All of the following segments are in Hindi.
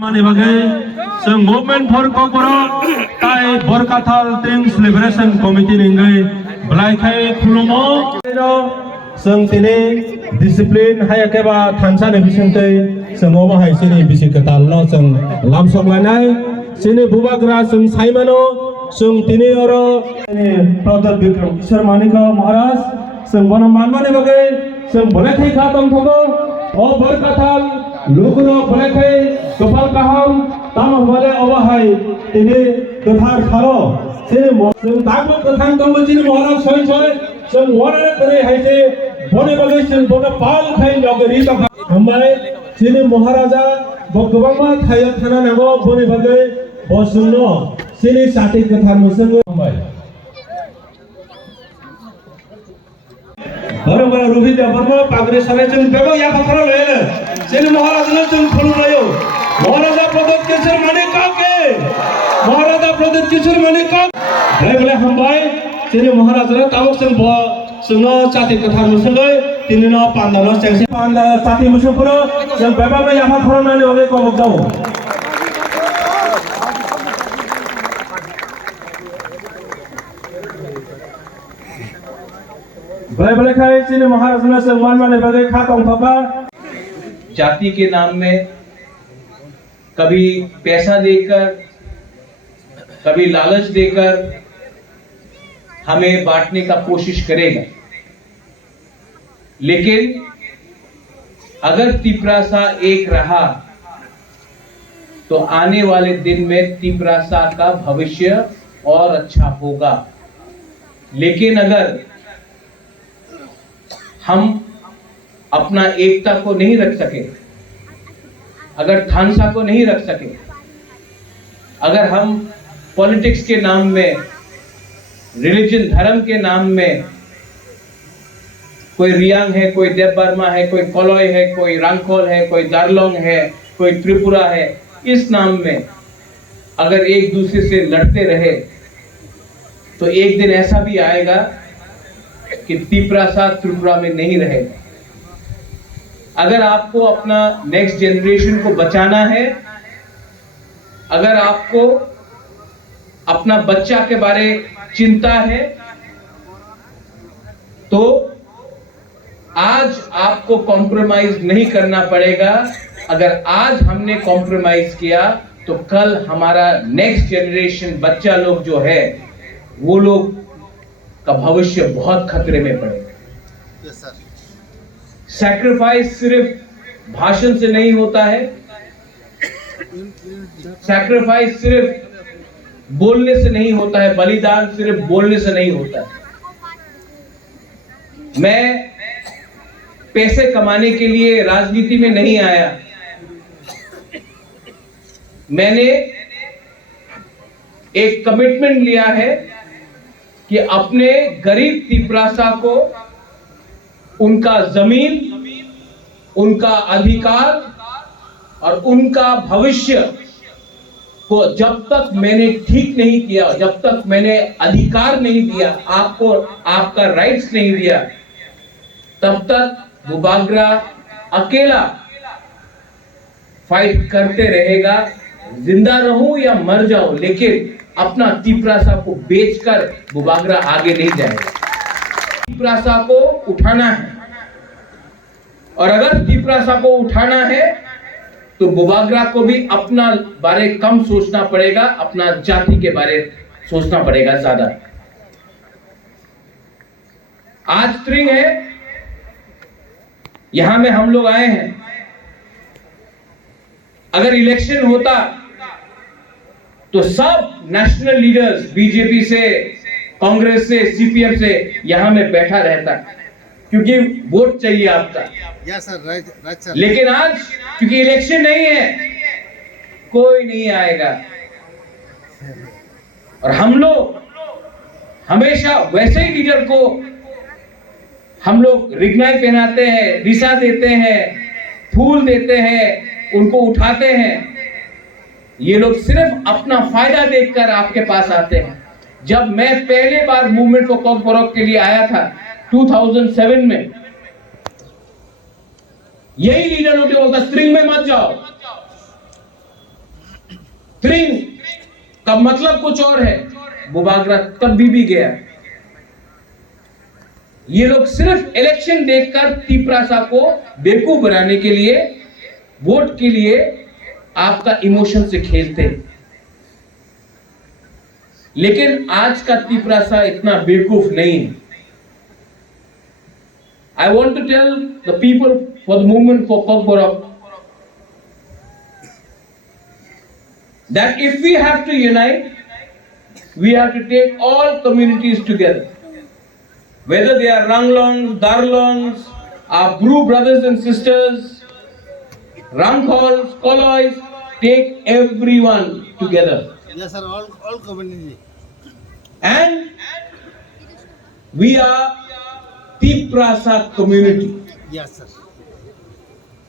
Mani bagai seng movement for kokoro tai Borkathal Trings Liberation Committee ningai belai kai khulumo seng tini disiplin hayakeba thansa ne bisingtai seng oba hai sini bisikatal no seng lamsong lanai sini bubagra seng saimano seng tini oro ini Pradhan Vikram Kishore Manika Maharaj seng bona manmani bagai seng boleh kai khatong thogo o Borkathal Lukuro boleh kai Gopal Kaham Tamah Wale Obahai ini Kethar Kharo sini sing takut kethang tong sini Maharaj soi soi sing warna kare hai se bone bagai sing bone pal khai nogari ta hamai sini Maharaja Bogobama thaya thana nago bone bagai bosunno sini sati kethar musang hamai Barang-barang ruhi dah berma pagre sana jeng bego ya pakara lele sini Maharaj na jeng khulu layo Maharaja Pradhan Kishore Manika ke Maharaja Pradhan Kishore Manika bole hambai sini Maharaj na tawak sing bo sungno chati kathar musangai tinino pandano sengse panda chati musupuro yang beba me ya pakara nani oge kobok jao बड़े खाए चीनी महाराज ने सम्मान माने बड़े खातों पापा जाति के नाम में कभी पैसा देकर कभी लालच देकर हमें बांटने का कोशिश करेगा लेकिन अगर तिपरासा एक रहा तो आने वाले दिन में तिपरासा का भविष्य और अच्छा होगा लेकिन अगर हम अपना एकता को नहीं रख सके अगर थानसा को नहीं रख सके अगर हम पॉलिटिक्स के नाम में रिलीजन धर्म के नाम में कोई रियांग है कोई देव बर्मा है कोई कोलोय है कोई रंगखोल है कोई दारलोंग है कोई त्रिपुरा है इस नाम में अगर एक दूसरे से लड़ते रहे तो एक दिन ऐसा भी आएगा कि तिपरासा त्रिपुरा में नहीं रहेगा अगर आपको अपना नेक्स्ट जनरेशन को बचाना है अगर आपको अपना बच्चा के बारे चिंता है तो आज आपको कॉम्प्रोमाइज नहीं करना पड़ेगा अगर आज हमने कॉम्प्रोमाइज किया तो कल हमारा नेक्स्ट जनरेशन बच्चा लोग जो है वो लोग का भविष्य बहुत खतरे में पड़ेगा सैक्रिफाइस सिर्फ भाषण से नहीं होता है सैक्रिफाइस सिर्फ बोलने से नहीं होता है बलिदान सिर्फ बोलने से नहीं होता है मैं पैसे कमाने के लिए राजनीति में नहीं आया मैंने एक कमिटमेंट लिया है कि अपने गरीब तिपरासा को उनका जमीन उनका अधिकार और उनका भविष्य को जब तक मैंने ठीक नहीं किया जब तक मैंने अधिकार नहीं दिया आपको आपका राइट्स नहीं दिया तब तक बुबाग्रा अकेला फाइट करते रहेगा जिंदा रहूं या मर जाऊं लेकिन अपना तिपरासा को बेचकर बुबाग्रा आगे नहीं जाएगा तिपरासा को उठाना है और अगर तिपरासा को उठाना है तो बुबाग्रा को भी अपना बारे कम सोचना पड़ेगा अपना जाति के बारे सोचना पड़ेगा ज्यादा आज त्रिंग है यहां में हम लोग आए हैं अगर इलेक्शन होता तो सब नेशनल लीडर्स बीजेपी से कांग्रेस से सीपीएम से यहां में बैठा रहता क्योंकि वोट चाहिए आपका राइट सर लेकिन आज क्योंकि इलेक्शन नहीं है कोई नहीं आएगा और हम लोग हमेशा वैसे ही लीडर को हम लोग रिगनाई पहनाते हैं रिसा देते हैं फूल देते हैं उनको उठाते हैं ये लोग सिर्फ अपना फायदा देखकर आपके पास आते हैं जब मैं पहले बार मूवमेंट फॉर कॉकबोरोक के लिए आया था 2007 में यही लीडर लोग बोलता स्ट्रिंग में मत जाओ त्रिंग का मतलब कुछ और है, बुबागरा तब भी गया। ये लोग सिर्फ इलेक्शन देखकर तिपरासा को बेवकूफ बनाने के लिए, वोट के लिए आपका इमोशन से खेलते हैं। लेकिन आज का तिपरासा इतना बेवकूफ नहीं है। I want to tell the people for the movement for Kokborok that if we have to unite, we have to take all communities together. Whether they are Ranglongs, Darlongs, our Bru brothers and sisters, Ranghols, Kolois, take everyone together. Yes, sir. All community. And we are Tiprasa community. Yes, sir.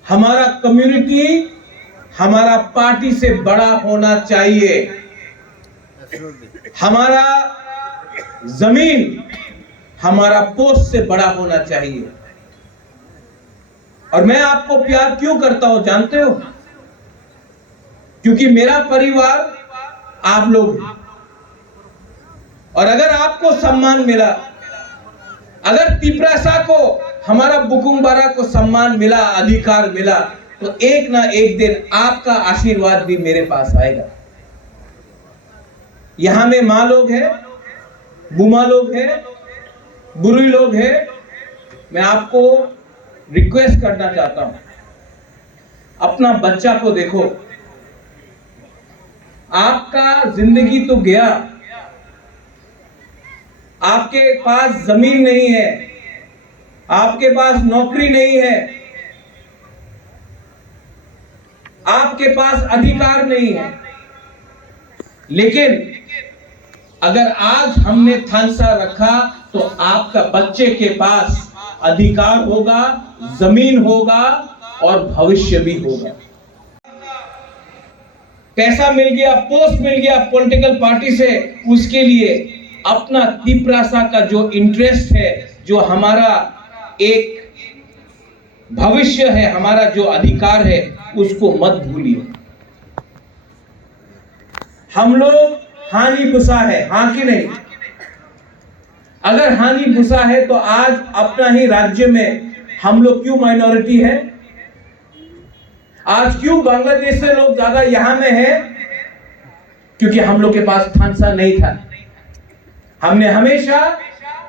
हमारा कम्युनिटी हमारा पार्टी से बड़ा होना चाहिए। Absolutely. हमारा जमीन हमारा पोस्ट से बड़ा होना चाहिए। और मैं आपको प्यार क्यों करता हूं जानते हो? क्योंकि मेरा परिवार आप लोग हैं। और अगर आपको सम्मान मिला, अगर तिपरासा को, हमारा बुकुमबारा को सम्मान मिला, अधिकार मिला, तो एक ना एक दिन आपका आशीर्वाद भी मेरे पास आएगा। यहां में मां लोग हैं, बुमा लोग हैं, बुरी लोग हैं। मैं आपको रिक्वेस्ट करना चाहता हूं, अपना बच्चा को देखो। आपका जिंदगी तो गया, आपके पास जमीन नहीं है, आपके पास नौकरी नहीं है, आपके पास अधिकार नहीं है। लेकिन अगर आज हमने थानसा रखा तो आपका बच्चे के पास अधिकार होगा, जमीन होगा और भविष्य भी होगा। पैसा मिल गया, पोस्ट मिल गया पॉलिटिकल पार्टी से, उसके लिए अपना तिपरासा का जो इंटरेस्ट है, जो हमारा एक भविष्य है, हमारा जो अधिकार है, उसको मत भूलिए। हम लोग हानि भूसा है, हाँ कि नहीं? अगर हानि भूसा है तो आज अपना ही राज्य में हम लोग क्यों माइनॉरिटी है? आज क्यों बांग्लादेश से लोग ज्यादा यहां में है? क्योंकि हम लोग के पास थानसा नहीं था। हमने हमेशा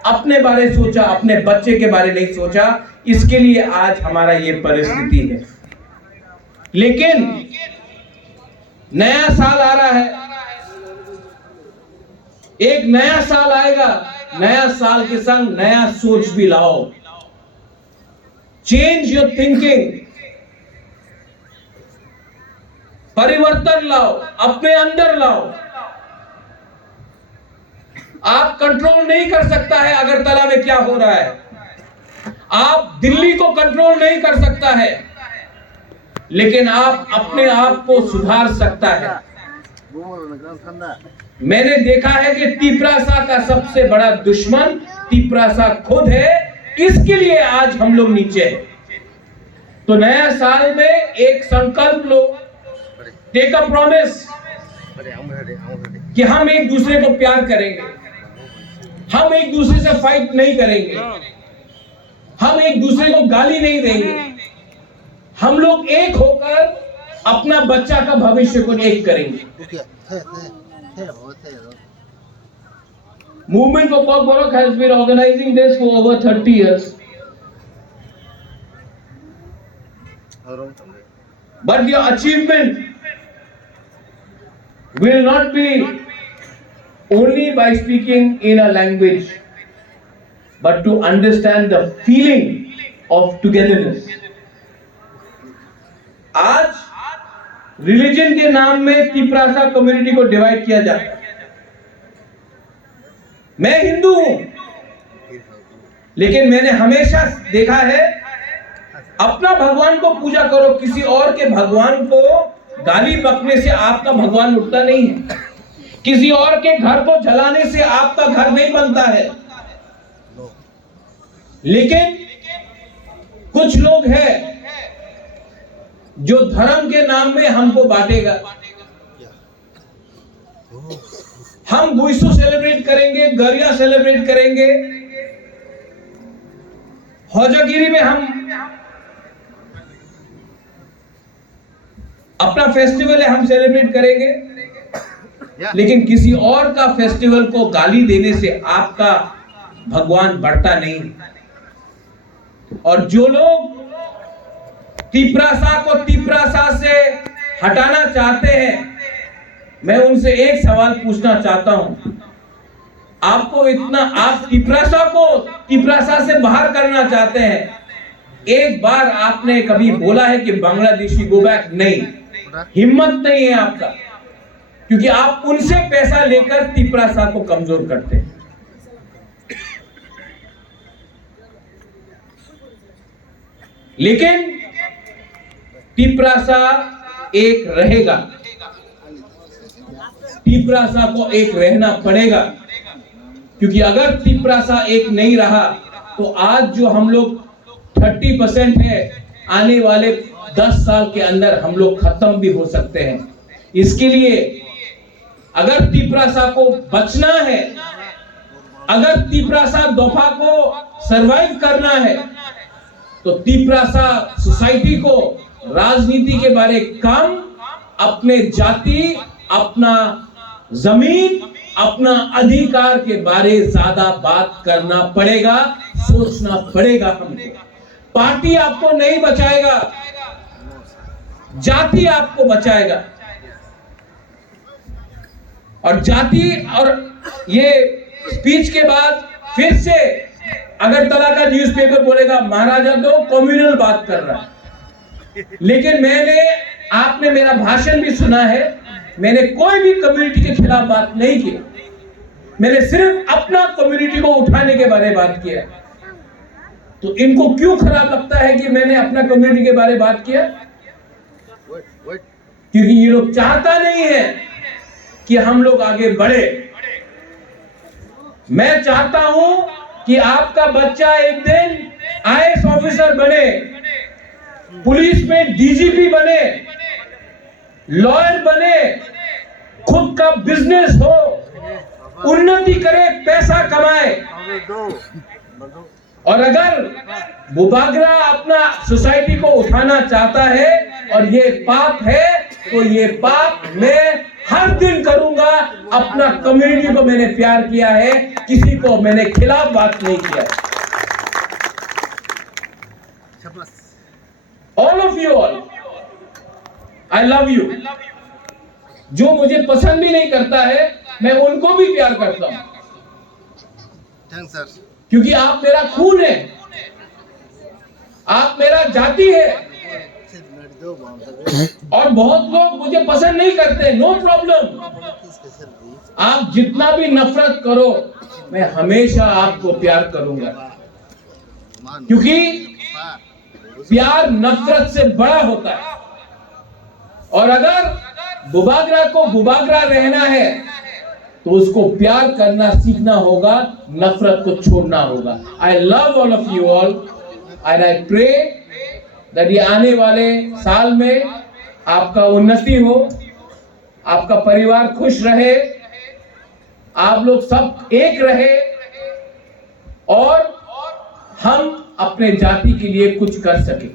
अपने बारे सोचा, अपने बच्चे के बारे नहीं सोचा, इसके लिए आज हमारा ये परिस्थिति है। लेकिन नया साल आ रहा है, एक नया साल आएगा, नया साल के संग नया सोच भी लाओ। चेंज योर थिंकिंग, परिवर्तन लाओ, अपने अंदर लाओ। आप कंट्रोल नहीं कर सकता है अगरतला में क्या हो रहा है, आप दिल्ली को कंट्रोल नहीं कर सकता है, लेकिन आप अपने आप को सुधार सकता है। मैंने देखा है कि तिपरासा का सबसे बड़ा दुश्मन तिपरासा खुद है, इसके लिए आज हम लोग नीचे हैं। तो नया साल में एक संकल्प लो, टेक अ प्रॉमिस कि हम एक दूसरे को प्यार करेंगे, हम एक दूसरे से फाइट नहीं करेंगे, हम एक दूसरे को गाली नहीं देंगे, हम लोग एक होकर अपना बच्चा का भविष्य को एक करेंगे। Movement for Kokborok has been organizing this for over 30 years. But the achievement will not be only by speaking in a language, but to understand the feeling of togetherness. आज रिलीजन के नाम में तिपरासा कम्युनिटी को डिवाइड किया जाता है। मैं हिंदू हूं, लेकिन मैंने हमेशा देखा है अपना भगवान को पूजा करो, किसी और के भगवान को गाली बकने से आपका भगवान उठता नहीं है, किसी और के घर को जलाने से आपका घर नहीं बनता है। लेकिन कुछ लोग हैं जो धर्म के नाम में हमको बांटेगा, हम बुइसो सेलिब्रेट करेंगे, गरिया सेलिब्रेट करेंगे, हौजागिरी में हम अपना फेस्टिवल है, हम सेलिब्रेट करेंगे। लेकिन किसी और का फेस्टिवल को गाली देने से आपका भगवान बढ़ता नहीं। और जो लोग तिपरासा को तिपरासा से हटाना चाहते हैं, मैं उनसे एक सवाल पूछना चाहता हूं। आपको इतना, आप तिपरासा को तिपरासा से बाहर करना चाहते हैं, एक बार आपने कभी बोला है कि बांग्लादेशी गो बैक? नहीं, हिम्मत नहीं है आपका, क्योंकि आप उनसे पैसा लेकर तिपरासा को कमजोर करते हैं। लेकिन तिपरासा एक रहेगा, तिपरासा को एक रहना पड़ेगा, क्योंकि अगर तिपरासा एक नहीं रहा तो आज जो हम लोग 30% है, आने वाले 10 साल के अंदर हम लोग खत्म भी हो सकते हैं। इसके लिए अगर तिपरासा को बचना है, अगर तिपरासा दफा को सरवाइव करना है, तो तिपरासा सोसाइटी को राजनीति के बारे कम, अपने जाति, अपना जमीन, अपना अधिकार के बारे ज्यादा बात करना पड़ेगा, सोचना पड़ेगा हमको। पार्टी आपको नहीं बचाएगा, जाति आपको बचाएगा। और जाति, और ये स्पीच के बाद फिर से अगरतला का न्यूज़पेपर बोलेगा महाराजा तो कम्युनल बात कर रहा है। लेकिन आपने मेरा भाषण भी सुना है, मैंने कोई भी कम्युनिटी के खिलाफ बात नहीं की, मैंने सिर्फ अपना कम्युनिटी को उठाने के बारे में बात किया। तो इनको क्यों खराब लगता है कि मैंने अपना कम्युनिटी के बारे में बात किया? क्योंकि ये लोग चाहता नहीं है कि हम लोग आगे बढ़े। मैं चाहता हूं कि आपका बच्चा एक दिन आईएएस ऑफिसर बने, पुलिस में डीजीपी बने, लॉयर बने, खुद का बिजनेस हो, उन्नति करे, पैसा कमाए। और अगर बुबागरा अपना सोसाइटी को उठाना चाहता है और ये पाप है, तो ये पाप मैं हर दिन करूंगा। अपना कम्युनिटी को मैंने प्यार किया है, किसी को मैंने खिलाफ बात नहीं किया। All of you, all I love you. जो मुझे पसंद भी नहीं करता है, मैं उनको भी प्यार करता हूं, क्योंकि आप मेरा खून है, आप मेरा जाति है। और बहुत लोग मुझे पसंद नहीं करते, नो प्रॉब्लम, आप जितना भी नफरत करो, मैं हमेशा आपको प्यार करूंगा, क्योंकि प्यार नफरत से बड़ा होता है। और अगर बुबागरा को बुबागरा रहना है, तो उसको प्यार करना सीखना होगा, नफरत को छोड़ना होगा। I love all of you all and I pray that ये आने वाले साल में आपका उन्नति हो, आपका परिवार खुश रहे, आप लोग सब एक रहे, और हम अपने जाति के लिए कुछ कर सकें।